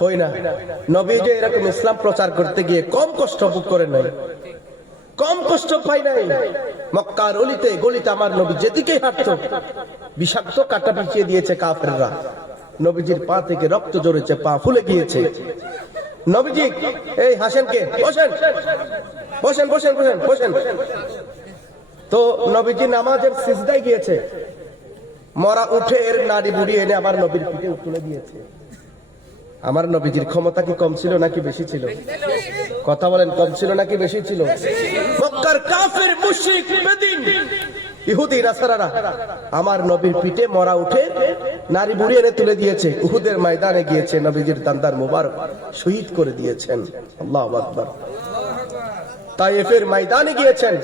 হয় না। নবী যে এরকম ইসলাম প্রচার করতে গিয়ে কম কষ্ট ভোগ করেন নাই, কম কষ্ট পাই নাই। মক্কার অলিতে গলিতে আমার নবী যেদিকে হাঁটতো বিষাক্ত কাটা পিছিয়ে দিয়েছে কাফেররা। নবীজির পা থেকে রক্ত ঝরেছে, পা ফুলে গিয়েছে। নবীজি এই হাসেন কে, বসেন বসেন বসেন বসেন বসেন। তো নবীজি নামাজের সিজদায় গিয়েছে, মরা উঠের নাড়ি বুড়ি এনে আমার নবীর পিঠে তুলে দিয়েছে। আমার নবীজির ক্ষমতা কি কম ছিল নাকি বেশি ছিল? কথা বলেন, কম ছিল নাকি বেশি ছিল? মক্কার কাফের মুশরিক বেদিন ইহুদি নাসারারা আমার নবীর পিঠে মরা উঠে নারী বুড়ি এনে তুলে দিয়েছে। উহুদের ময়দানে গিয়েছে, নবীজির দান্দার মুবারক শহীদ করে দিয়েছেন। আল্লাহু আকবার। তায়েফের ময়দানে গিয়েছেন,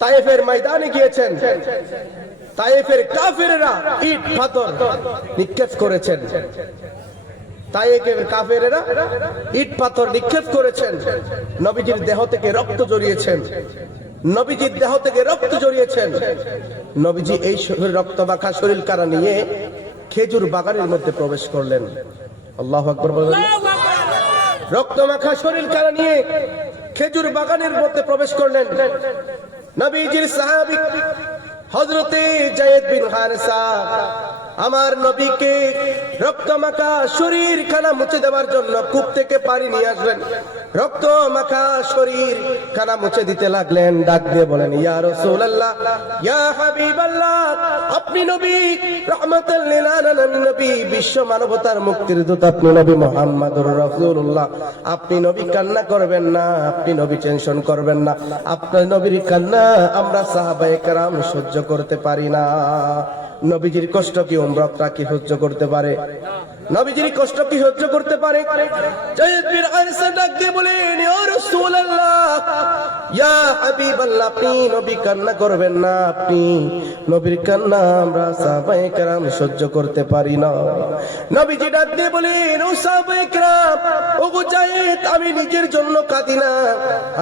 তায়েফের ময়দানে গিয়েছেন, তায়েফের কাফেররা ইট পাথর নিক্ষেপ করেছেন। তায়েফের কাফেররা ইট পাথর নিক্ষেপ করেছেন। নবীজির দেহ থেকে রক্ত ঝরিয়েছেন, নবীজির দেহ থেকে রক্ত ঝরিয়েছেন। নবীজি এই রক্ত মাখা শরীর কারা নিয়ে খেজুর বাগানের মধ্যে প্রবেশ করলেন। আল্লাহু আকবার বলেন। রক্ত মাখা শরীর কারা নিয়ে খেজুর বাগানের মধ্যে প্রবেশ করলেন। নবীজির সাহাবী হযরতে যায়েদ বিন হারেসা আমার নবীকে রক্ত মাখা শরীর খানা মুছে দেওয়ার জন্য কূপ থেকে পানি নিয়ে আসলেন। রক্ত মাখা শরীর খানা মুছে দিতে লাগলেন। ডাক দিয়ে বলেন, ইয়া রাসূলুল্লাহ, ইয়া হাবিবাল্লাহ, আপনি নবী, রাহমাতাল লিল আলামিন নবী, বিশ্ব মানবতার মুক্তির দূত আপনি নবী মুহাম্মদুর রাসূলুল্লাহ। আপনি নবী কান্না করবেন না, আপনি নবী টেনশন করবেন না। আপনার নবীর কান্না আমরা সাহাবায়ে কেরাম সহ্য করতে পারি না। নবীজির কষ্ট কি উম্মতরা কি সহ্য করতে পারে? নবীজির কষ্ট কি সহ্য করতে পারে? যায়েদ বিন হারেসা ডাক দিয়ে বলেন, ইয়া রাসূলুল্লাহ, ইয়া হাবিবাল্লাহ, আপনি নবী কান্না করবেন না, আপনি নবীর কান্না আমরা সাহাবায়ে কেরাম সহ্য করতে পারি না। নবীজি ডাক দিয়ে বলেন, ও সাহাবায়ে কেরাম, ও যায়েদ, আমি নিজের জন্য কাঁদি না,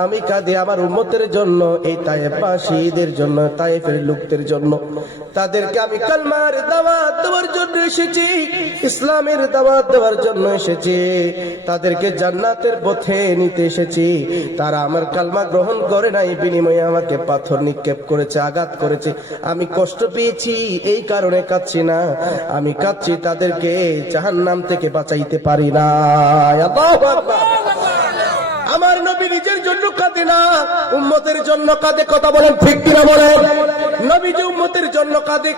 আমি কাঁদি আমার উম্মতের জন্য, এই তায়েফবাসীদের জন্য, তায়েফের লোকদের জন্য। তাদেরকে আমি কালমার দাওয়াত দেওয়ার জন্য এসেছি, ইসলামের দাওয়াত দেওয়ার জন্য এসেছি, তাদেরকে জান্নাতের পথে নিতে এসেছি। তারা আমার কালমা গ্রহণ করে নাই, বিনিময়ে আমাকে পাথর নিক্ষেপ করেছে, আঘাত করেছে। আমি কষ্ট পেয়েছি, এই কারণে কাঁদছি না, আমি কাঁদছি তাদেরকে জাহান্নাম থেকে বাঁচাইতে পারি না। আল্লাহু আকবার। আমার নবী নিজের জন্য কাঁদে না, উম্মতের জন্য কাঁদে। কথা বলেন ঠিক কিনা বলেন? নবী যে উম্মতের জন্য কাঁদে।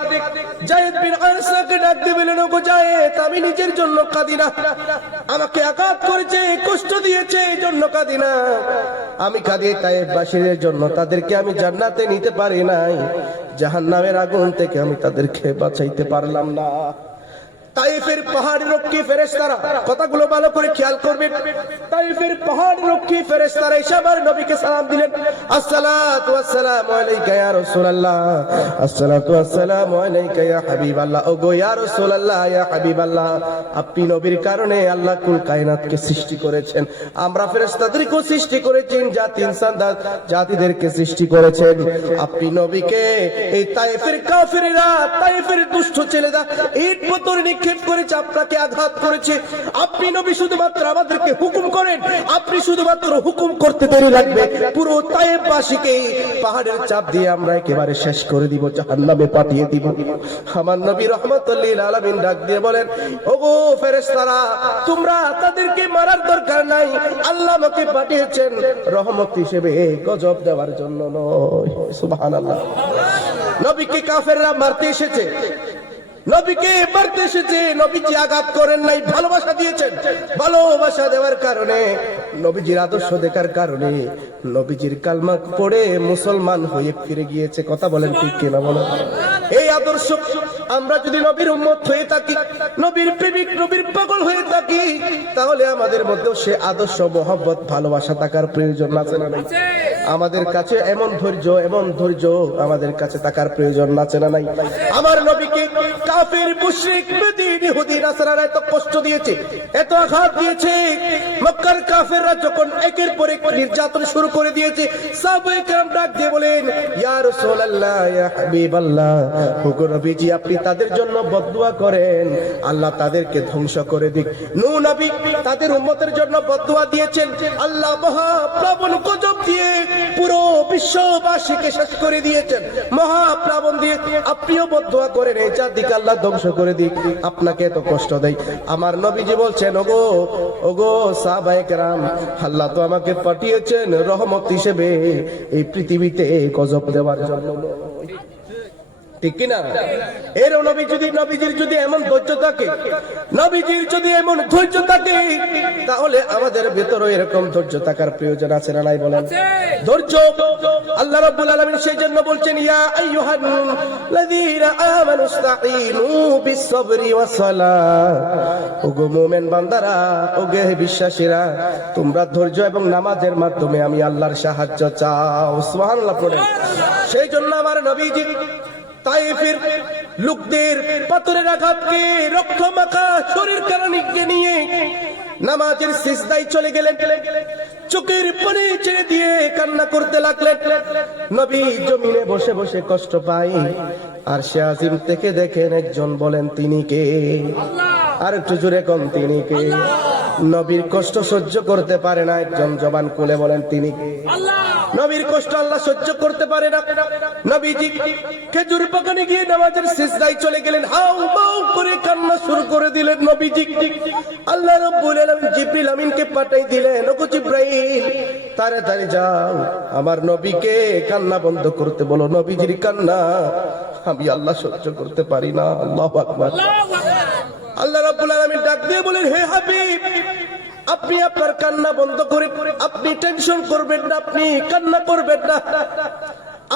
যায়েদ বিন হারেসাকে ডাক দিয়ে বলেন, ওগো যায়েদ, আমি নিজের জন্য কাঁদি না, আমাকে আঘাত করেছে, কষ্ট দিয়েছে, এই জন্য কাঁদি না। আমি কাঁদি তায়েফবাসীদের জন্য, তাদেরকে আমি জান্নাতে নিতে পারি নাই, জাহান্নামের আগুন থেকে আমি তাদেরকে বাঁচাইতে পারলাম না। তায়েফের পাহাড় রক্ষী ফেরেশতারা, কথাগুলো ভালো করে খেয়াল করবেন। তায়েফের পাহাড় রক্ষী ফেরেশতারা এসে আমার নবীকে সালাম দিলেন, আসসালাতু ওয়াসসালামু আলাইকা ইয়া রাসূলুল্লাহ, আসসালাতু ওয়াসসালামু আলাইকা ইয়া হাবিবাল্লাহ। ওগো ইয়া রাসূলুল্লাহ, ইয়া হাবিবাল্লাহ, আপনি নবীর কারণে আল্লাহ কুল কায়নাতকে সৃষ্টি করেছেন, আমরা ফেরেশতাদেরকেও সৃষ্টি করেছেন, জাতি ইনসান জাতিদেরকে সৃষ্টি করেছেন। আপনি নবীকে এই তায়েফের কাফেররা, তায়েফের দুষ্ট ছেলেরা ইট পাথর নিক্ষেপ করেছে, আপনাকে আঘাত করেছে। আপনি নবী শুধুমাত্র আমাদেরকে হুকুম করেন, আপনি শুধুমাত্র হুকুম করতে দেরি লাগবে, পুরো তায়েফবাসীকে পাহাড়ের চাপ দিয়ে আমরা একেবারে শেষ করে দিব, জাহান্নামে পাঠিয়ে দিব। আমার নবী রাহমাতুল লিল আলামিন ডাক দিয়ে বলেন, ওগো ফেরেশতারা, তোমরা তাদেরকে মারার দরকার নাই, আল্লাহ আমাকে পাঠিয়েছেন রহমত হিসেবে, গজব দেওয়ার জন্য নয়। সুবহানাল্লাহ। নবীকে কাফেররা মারতে এসেছে, নবীকে মারতে এসেছে, নবীজি আঘাত করেন নাই, ভালোবাসা দিয়েছেন। ভালোবাসা দেওয়ার কারণে, নবীজির আদর্শ দেখার কারণে নবীজির কালমা পড়ে মুসলমান হয়ে ফিরে গিয়েছে। কথা বলেন ঠিক কিনা বলেন? এই আদর্শ আমরা যদি নবীর উম্মত হয়ে থাকি, নবীর প্রেমিক, নবীর পাগল হয়ে থাকি, তাহলে আমাদের মধ্যেও সে আদর্শ, মহব্বত, ভালোবাসা থাকার প্রয়োজন আছে না নাই? আমাদের কাছে এমন ধৈর্য আমাদের কাছে থাকার প্রয়োজন আছে না নাই? আমার নবীকে কাফের, মুশরিক, বেদিন, ইহুদি, নাসারারা এত কষ্ট দিয়েছে, এত আঘাত দিয়েছে। মক্কার কাফেররা যখন একের পর এক নির্যাতন শুরু করে দিয়েছে, সাহাবায়ে কেরাম ডাক দিয়ে বলেন, ইয়া রাসূলুল্লাহ, ইয়া হাবিবাল্লাহ, ওগো নবীজি, আপনি তাদের জন্য বদদুয়া করেন আল্লাহ তাদেরকে ধ্বংস করে দিক। নূহ নবী তাদের উম্মতের জন্য বদদুয়া দিয়েছেন, আল্লাহ মহাপ্লাবন গজব দিয়ে পুরো বিশ্ববাসীকে শেষ করে দিয়েছেন। মহাপ্লাবন দিয়ে আপনিও বদদুয়া করেন এই জাতিকে আল্লাহ ধ্বংস করে দিক, আপনাকে এত কষ্ট দেয়। আমার নবীজি বলছেন, ওগো ওগো সাহাবায়ে কেরাম, আল্লাহ তো আমাকে পাঠিয়েছেন রহমত হিসেবে এই পৃথিবীতে গজব দেওয়ার জন্য, ঠিক কিনা? এর নবীজির যদি এমন ধৈর্য থাকে, নবীজির যদি এমন ধৈর্য থাকে, তাহলে আমাদের ভেতরে এরকম ধৈর্য থাকার প্রয়োজন আছে না নাই বলেন? ধৈর্য আল্লাহ রাব্বুল আলামিন সেই জন্য বলছেন, ইয়া আইয়ুহাল্লাযীনা আমানু ইসতাঈনু বিস-সাবরি ওয়াস-সালাহ, ওগো মুমিন বান্দারা, ওগে বিশ্বাসীরা, তোমরা ধৈর্য এবং নামাজের মাধ্যমে আমি আল্লাহর সাহায্য চাও। সুবহানাল্লাহ পড়েন। সেই জন্য আমার নবীজি তায়েফের লোকদের পাথরের আঘাতকে রক্তমাখা শরীর কারণে নিয়ে নামাজের সিজদায় চলে গেলেন, চোখের পানি ছেড়ে দিয়ে কান্না করতে লাগলেন। নবী জমিনে বসে বসে কষ্ট পায়, আর সে আজিম থেকে দেখেন একজন, বলেন তিনি কে? আর একটু জোরে কোন তিনি কে? নবীর কষ্ট সহ্য করতে পারে না একজন, জবান খুলে বলেন তিনি কে? নবীর কষ্ট আল্লাহ সহ্য করতে পারে না। নবীজি খেজুর বাগানে গিয়ে নামাজের সিজদায় চলে গেলেন, হাউ মাউ করে কান্না শুরু করে দিলেন। নবীজি আল্লাহ রাব্বুল আলামিন জিবরিল আমিনকে পাঠিয়ে দিলেন, ওগো জিবরাইল তাড়াতাড়ি যাও আমার নবীকে কান্না বন্ধ করতে বলো, নবীজির কান্না আমি আল্লাহ সহ্য করতে পারি না। আল্লাহু আকবার। আল্লাহ রাব্বুল আলামিন ডাক দিয়ে বলেন, হে হাবিব, আপনি আপনার কান্না বন্ধ করে, আপনি টেনশন করবেন না, আপনি কান্না করবেন না,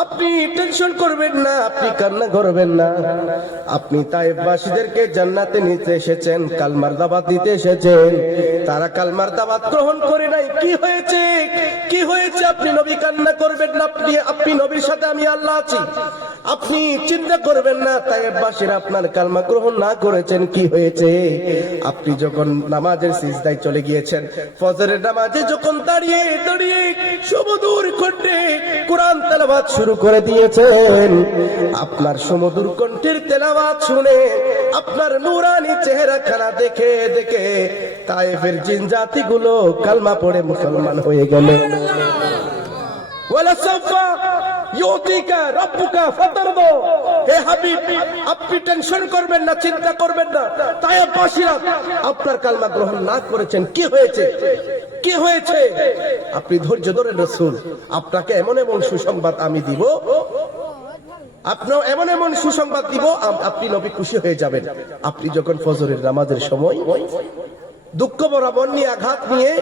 আপনি টেনশন করবেন না, আপনি কান্না করবেন না। আপনি তায়েফবাসীদেরকে জান্নাতে নিতে এসেছেন, কালমার দাওয়াত দিতে এসেছেন, তারা কালমার দাওয়াত গ্রহণ করে নাই। কি হয়েছে? কি হয়েছে? আপনি নবী কান্না করবেন না, আপনি নবীর সাথে আমি আল্লাহ আছি, আপনি চিন্তা করবেন না। তায়েফবাসীরা আপনার কালমা গ্রহণ না করেছেন, কি হয়েছে? আপনি যখন নামাজের সিজদায় চলে গিয়েছেন, ফজরের নামাজে যখন দাঁড়িয়ে দাঁড়িয়ে সুমধুর কণ্ঠে কোরআন তেলাওয়াত শুরু করে দিয়েছেন, আপনার সুমধুর কণ্ঠের তেলাওয়াত শুনে, আপনার নূরানি চেহারাখানা দেখে দেখে তায়েফের জিন জাতিগুলো কালমা পড়ে মুসলমান হয়ে গেল। ওয়ালা সাফা ইউতিকা রাব্বুকা ফাতারদা, হে হাবিব আপনি টেনশন করবেন না, চিন্তা করবেন না। তায়েফবাসীরা আপনার কালমা গ্রহণ না করেছেন, কি হয়েছে? কি হয়েছে? আপনি ধৈর্য ধরেন, রাসূল আপনাকে এমন এমন সুসংবাদ আমি দিব, আপনিও এমন এমন সুসংবাদ দিব, আপনি নবী খুশি হয়ে যাবেন। আপনি যখন ফজরের নামাজের সময় দুঃখ বরাবর নিয়ে, আঘাত নিয়ে,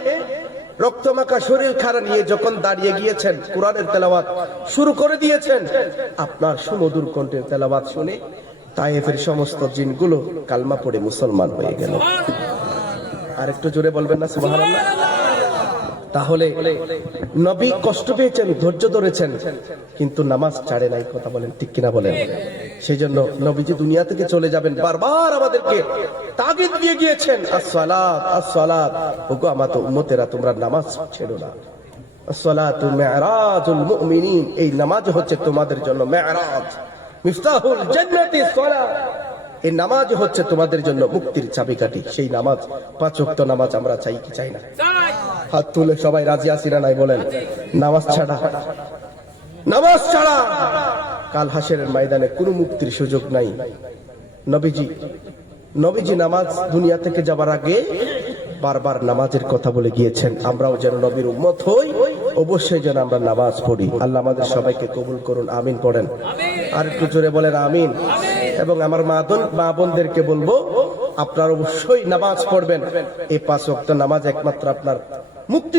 রক্তমাখা শরীর খাড়া নিয়ে যখন দাঁড়িয়ে গিয়েছেন, কোরআনের তেলাওয়াত শুরু করে দিয়েছেন, আপনার সুমধুর কণ্ঠের তেলাওয়াত শুনে তায়েফের সমস্ত জিনগুলো কালমা পড়ে মুসলমান হয়ে গেল। আর একটু জোরে বলবেন না সুবহানাল্লাহ? তাহলে নবী কষ্ট পেয়েছেন, ধৈর্য ধরেছেন, কিন্তু নামাজ ছাড়ে নাই। কথা বলেন ঠিক কিনা বলেন? সেই জন্য নবীজি দুনিয়া থেকে চলে যাবেন, বারবার আমাদেরকে তাগিদ দিয়ে গিয়েছেন, আসসালাত আসসালাত, ওগো আমার উম্মতেরা তোমরা নামাজ ছেড়ো না। আসসালাতু মি'রাজুল মুমিনিন, এই নামাজ হচ্ছে তোমাদের জন্য মি'রাজ, মিফতাহুল জান্নাতি সালাত, এই নামাজ হচ্ছে তোমাদের জন্য মুক্তির চাবিকাঠি। সেই নামাজ, পাঁচ ওয়াক্ত নামাজ আমরা চাই কি চাই না? হাত তুলে সবাই রাজি আছি না নাই বলেন? নামাজ ছাড়া, নামাজ ছাড়া কাল হাসরের ময়দানে কোনো মুক্তির সুযোগ নাই। নবীজি নামাজ দুনিয়া থেকে যাবার আগে বারবার নামাজের কথা বলে গিয়েছেন। আমরাও যেন নবীর উম্মত হই, অবশ্যই যেন আমরা নামাজ পড়ি। আল্লাহ আমাদের সবাইকে কবুল করুন, আমিন পড়েন। আর একটু জোরে বলেন আমিন। এবং আমার মা বোনদেরকে বলবো, আপনারা অবশ্যই নামাজ পড়বেন। এই 5 ওয়াক্ত নামাজ একমাত্র আপনার মুক্তি